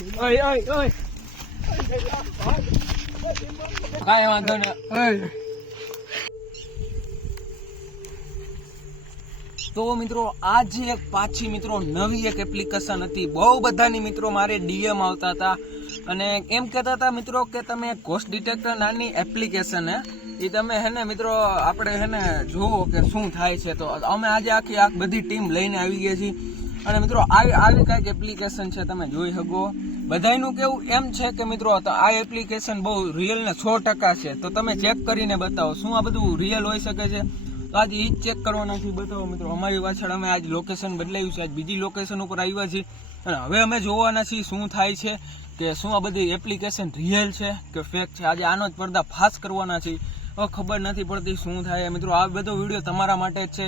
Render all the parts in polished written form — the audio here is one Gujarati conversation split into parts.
ઓય ઓય ઓય કાંઈ વાંધો નહીં. તો મિત્રો આજે એક પાછી મિત્રો નવી એક એપ્લિકેશન હતી. બહુ બધાની મિત્રો મારે ડીએમ આવતા હતા અને એમ કહેતા હતા મિત્રો કે તમે ઘોસ્ટ ડિટેક્ટર નાની એપ્લિકેશન એ તમે હે ને મિત્રો આપણે હે ને જુઓ કે શું થાય છે. તો અમે આજે આખી બધી ટીમ લઈને આવી ગયા છીએ અને મિત્રો આવી કાંઈક એપ્લિકેશન છે, તમે જોઈ શકો. બધાનું કેવું એમ છે કે મિત્રો આ એપ્લિકેશન બહુ રિયલ ને 100% છે. તો તમે ચેક કરીને બતાવો શું આ બધું રિયલ હોઈ શકે છે. તો આજે એ જ ચેક કરવાના છે. બતાવો મિત્રો, અમારી પાછળ અમે આજ લોકેશન બદલાયું છે, આજ બીજી લોકેશન ઉપર આવ્યા છીએ અને હવે અમે જોવાના છીએ શું થાય છે, કે શું આ બધી એપ્લિકેશન રિયલ છે કે ફેક છે. આજે આનો જ પડદા ફાસ કરવાના છે. હવે ખબર નથી પડતી શું થાય. મિત્રો આ બધો વિડીયો તમારા માટે જ છે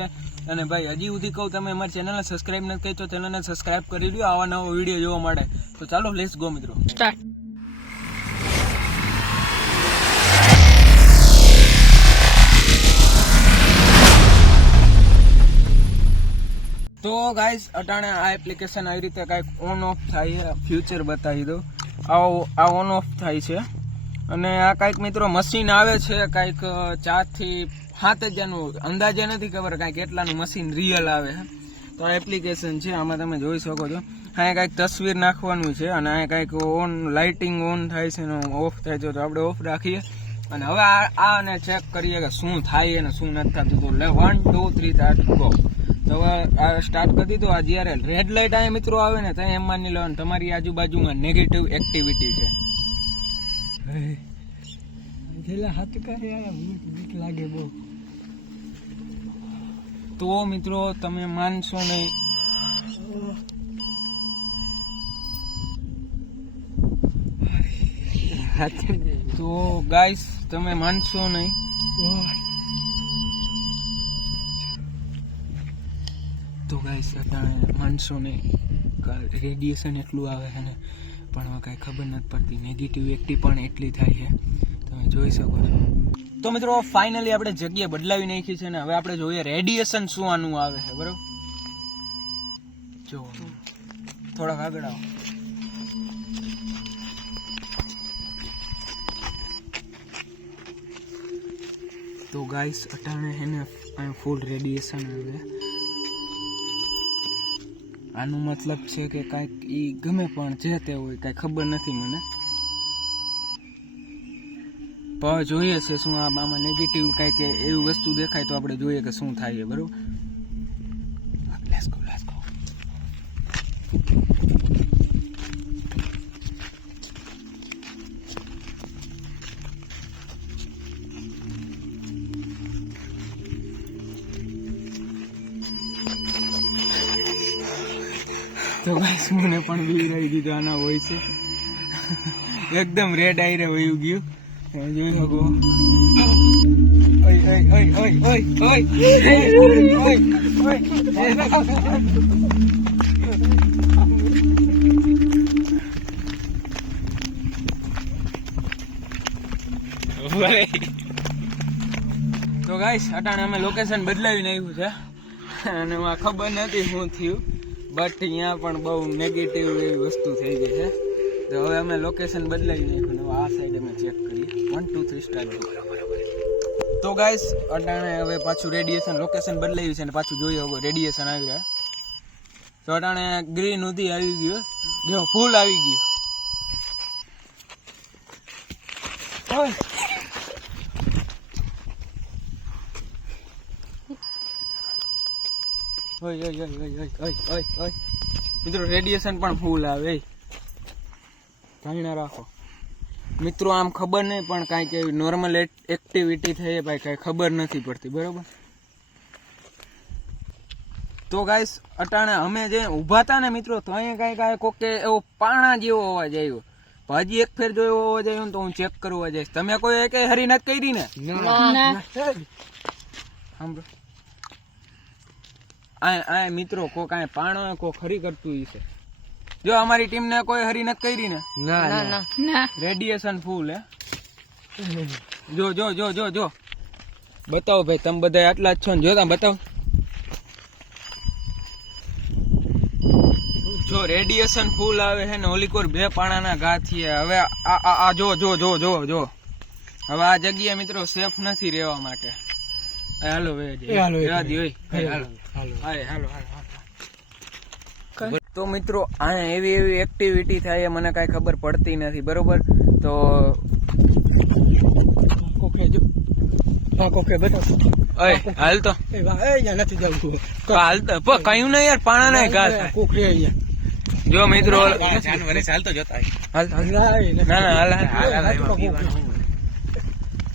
અને ભાઈ હજી સુધી કહું, તમે અમારી ચેનલને સબસ્ક્રાઇબ નથી કરી તો ચેનલને સબસ્ક્રાઇબ કરી દો આવા નવો વિડીયો જોવા માટે. તો ચાલો લેટ્સ ગો મિત્રો, સ્ટાર્ટ. તો ગાઈઝ અટાણે આ એપ્લિકેશન આવી રીતે કાંઈક ઓન ઓફ થાય, ફ્યુચર બતાવી દો. આ ઓન ઓફ થાય છે અને આ કાંઈક મિત્રો મશીન આવે છે, કાંઈક 4 થી 7,000નું અંદાજે નથી ખબર કાંઈક એટલાનું મશીન રિયલ આવે છે. તો આ એપ્લિકેશન છે, આમાં તમે જોઈ શકો છો. અહીંયા કાંઈક તસવીર નાખવાનું છે અને અહીંયા કાંઈક ઓન લાઇટિંગ ઓન થાય છે અને ઓફ થાય છે. તો આપણે ઓફ રાખીએ અને હવે આને ચેક કરીએ કે શું થાય અને શું નથી થતું. તો 1 2 3 સ્ટાર્ટ ગો. તો હવે આ સ્ટાર્ટ કરી દીધું. આ જ્યારે રેડ લાઇટ અહીંયા મિત્રો આવે ને ત્યાં એમ માની લેવાનું તમારી આજુબાજુમાં નેગેટિવ એક્ટિવિટી છે. હાથ કરે બીક લાગે બહુ. તો મિત્રો તમે માનશો નહીં, તો ગાઈસ તમે માનશો નહીં, તો ગાઈસ અત્યારે માનશો નહીં, રેડિયેશન એટલું આવે છે ને પણ હવે કાંઈ ખબર નથી પડતી. નેગેટિવ એક્ટિવ પણ એટલી થાય છે, તમે જોઈ શકો છો. તો મિત્રો ફાઇનલી આપણે જગ્યા બદલાવી નાખી છે ને હવે આપણે જોઈએ રેડિયેશન શું આનું આવે છે. બરોબર, જો થોડાક આગળ આવો. તો ગાઈસ અટાણે એને ફૂલ રેડિયેશન આવે. આનું મતલબ છે કે કાંઈક એ ગમે પણ જે તે હોય કાંઈ ખબર નથી મને, પણ જોઈએ છે શું આમાં નેગેટિવ કાંઈક એવી વસ્તુ દેખાય તો આપણે જોઈએ કે શું થાય છે. બરોબર, લેટ્સ ગો. તો ગાઈસ મને પણ બીવરાઈ દીધું આના હોય છે. એકદમ રેડ આયરે વયું ગયું, જોઈ શકો. તો ગાઈસ અટાણે અમે લોકેશન બદલાવી નાખ્યું છે અને ખબર નથી શું થયું, બટ અહીંયા પણ બહુ નેગેટિવ એવી વસ્તુ થઈ ગઈ છે. તો હવે અમે લોકેશન બદલાવી નાખ્યું ને આ સાઈડ અમે ચેક કરીએ. 1 2 3 સ્ટાર્ટ. તો ગાઈસ અટાણે હવે પાછું રેડિયેશન લોકેશન બદલાવ્યું છે ને પાછું જોઈએ હવે રેડિયેશન આવી રહ્યા. તો અટાણે ગ્રીન ઉધી આવી ગયું, જો ફૂલ આવી ગયું. મિત્રો રેડિયેશન પણ ફૂલ આવે, જાણીને રાખો મિત્રો. આમ ખબર નહીં પણ કાંઈક એવી નોર્મલ એક્ટિવિટી થઈ ભાઈ કાંઈ ખબર નથી પડતી. બરોબર, તો ગાઈસ અટાણે અમે જે ઊભા હતા ને મિત્રો તો અહીંયા કાંઈક કોકે એવો પાણા જેવો અવાજ આવ્યો. હજી એક ફેર જો એવો અવાજ આવ્યો ને તો હું ચેક કરવા જઈશ. તમે કોઈ કઈ હરી નથી કરી ને? સાંભળો આ મિત્રો કો કાંઈ પાણો કો ખરી કરતું છે. જો અમારી ટીમ ને કોઈ હરી નથી કરી ને? ના. રેડિયેશન ફૂલ હે. જો જો જો જો જો બતાવો ભાઈ, તમે બધા આટલા જ છો ને, જોતા બતાવો. જો રેડિયેશન ફૂલ આવે છે ને ઓલીકોર 2 પાણાના ઘા થયા. હવે આ જો જો જો જો જો હવે આ જગ્યા મિત્રો સેફ નથી રહેવા માટે. હાલો તો મિત્રો આ એવી એક્ટિવિટી થાય મને કઈ ખબર પડતી નથી. બરોબર તો હાલ તો હાલ તો કયું નહીં યાર પાણા ના ઘા થાય. જો મિત્રો ના હાલ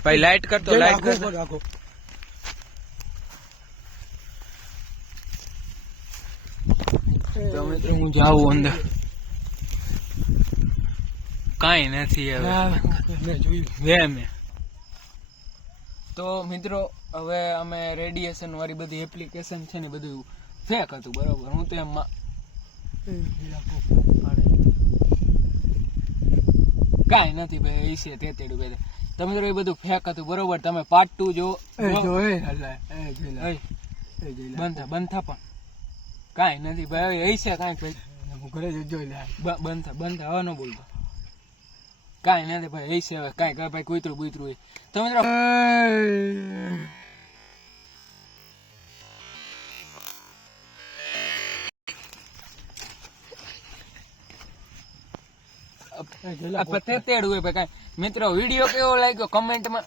ભાઈ લાઈટ કરતો લાઈટ કરતો. તો મિત્રો હું જાઉં અંદર કઈ નથી હવે. તો મિત્રો હવે અમે રેડિયેશન વાળી બધી એપ્લિકેશન છે ને બધું ફેક હતું. બરોબર હું તો એમાં કઈ નથી ભાઈ એ છે તે તેડું ભાઈ. તો મિત્રો એ બધું ફેક હતું. બરોબર તમે પાર્ટ 2 જો બંધા પણ કઈ નથી ભાઈ એ છે કઈ ઘરે જોઈ લે બંધા હવે ન બોલતો કઈ નથી ભાઈ એ છે હવે કઈ ભાઈ કૂતરું બુતરું તો મિત્રો તેડું હોય ભાઈ કઈ. મિત્રો વિડીયો કેવો લાગ્યો કમેન્ટમાં